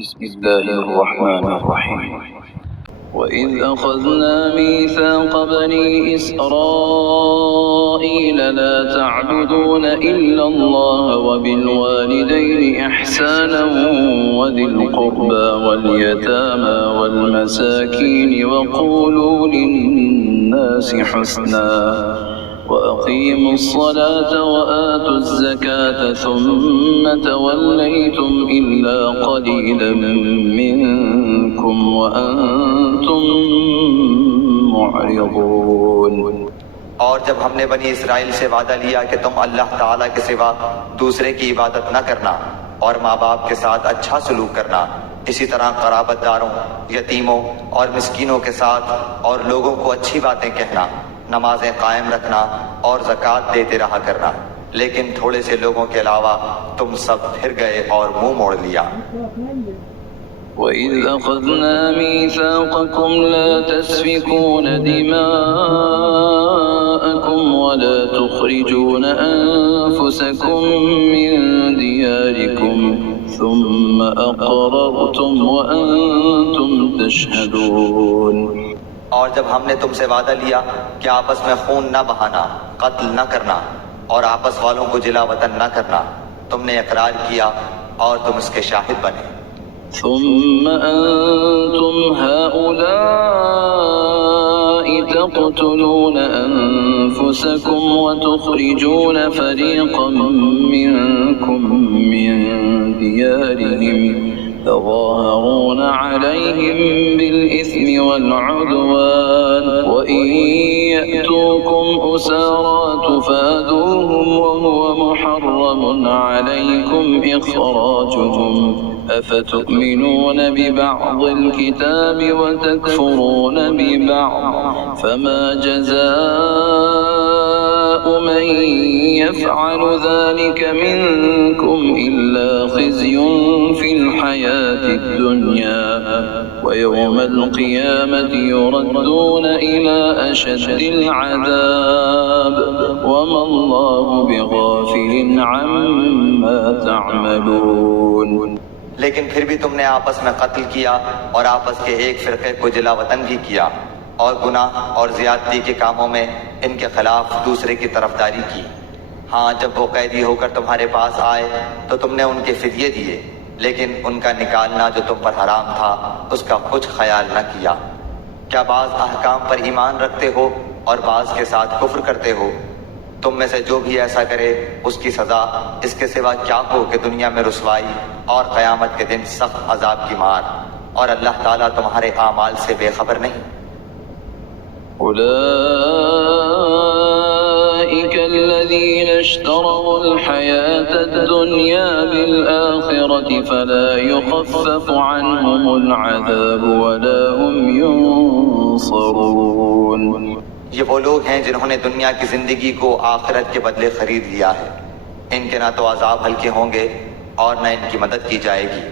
بسم الله الرحمن الرحيم. وإذ أخذنا ميثاق بني إسرائيل لا تعبدون إلا الله وبالوالدين إحسانا وذي القربى واليتامى والمساكين وقولوا للناس حسنا وأقيموا الصلاة وآتوا الزكاة ثم توليتم إلا قليلا منكم وأنتم معرضون। और जब हमने बनी इसराइल से वादा लिया कि तुम अल्लाह ताला के सिवा दूसरे की इबादत न करना और माँ बाप के साथ अच्छा सलूक करना, इसी तरह क़राबतदारों, यतीमों और मिस्कीनों के साथ और लोगों को अच्छी बातें कहना, नमाजें कायम रखना और ज़कात देते रहा करना, लेकिन थोड़े से लोगों के अलावा तुम सब फिर गए और मुंह मोड़ लिया। وإذ أخذنا ميثاقكم لا تسفكون دماءكم ولا تخرجون أنفسكم من دياركم ثم أقررتم وأنتم تشهدون। और जब हमने तुमसे वादा लिया कि आपस में खून न बहाना, कत्ल न करना और आपस वालों को जिला वतन न करना, तुमने इकरार किया और तुम इसके शाहिद बने। ثم أنتم هؤلاء تقتلون أنفسكم وتخرجون فريقا منكم من ديارهم تظاهرون عليهم بالإثم والعدوان وإن يأتوكم أسارى تفادوهم وهو محرم عليكم إخراجهم أفتؤمنون ببعض الكتاب وتكفرون ببعض فما جزاء من يفعل ذلك منكم إلا خزي في الحياة الدنيا ويوم القيامة يردون إلى أشد العذاب وما الله بغافل عما تعملون। लेकिन फिर भी तुमने आपस में कत्ल किया और आपस के एक फिरके को जिला वतन भी किया और गुनाह और ज्यादती के कामों में इनके खिलाफ दूसरे की तरफदारी की। हाँ, जब वो कैदी होकर तुम्हारे पास आए तो तुमने उनके फिदिये दिए, लेकिन उनका निकालना जो तुम पर हराम था उसका कुछ ख्याल न किया। क्या बाज अहकाम पर ईमान रखते हो और बाज के साथ कुफ्र करते हो? तुम में से जो भी ऐसा करे उसकी सजा इसके सिवा क्या हो कि दुनिया में रुसवाई और क़यामत के दिन सख्त अजाब की मार, और अल्लाह ताला तुम्हारे आमाल से बेखबर नहीं। أولئك الذين اشتروا الحياة الدنيا بالآخرة فلا يخفف عنهم العذاب ولا هم ينصرون। ये वो लोग हैं जिन्होंने दुनिया की जिंदगी को आखिरत के बदले खरीद लिया है। इनके ना तो अजाब हल्के होंगे और न इनकी मदद की जाएगी।